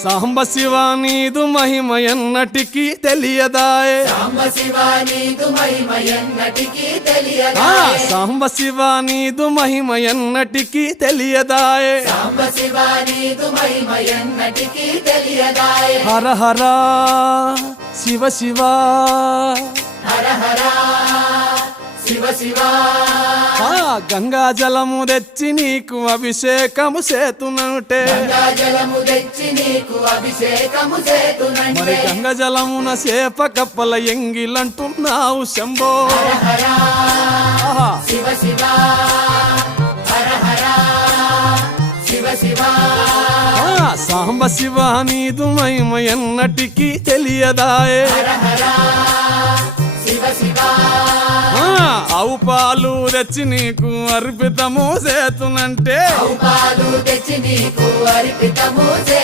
సాంబ శివ నీదు మహిమ ఎన్నటికీ తెలియదాయే సాంబ శివ నీదు మహిమ ఎన్నటికీ తెలియదాయే సాంబ శివ నీదు మహిమ ఎన్నటికీ తెలియదాయే సాంబ శివ నీదు మహిమ ఎన్నటికీ తెలియదాయే హర హర శివ శివ హర హర శివ శివ గంగా జలము తెచ్చి నీకు అభిషేకము చేతునంటే గంగా జలము తెచ్చి నీకు అభిషేకము మరి చేతునంటే గంగ జలమున సేప కప్పల ఎంగిలంటున్నావు శంభో హర హర ఆహా. శివ శివ హర హర శివ శివ సాంబ శివ నీదు మహిమ ఎన్నటికీ తెలియదాయే హర హర శివ శివ ఆవు పాలు తెచ్చి నీకు అర్పితము చేతునంటే పాలు తెచ్చి నీకు అర్పితము చే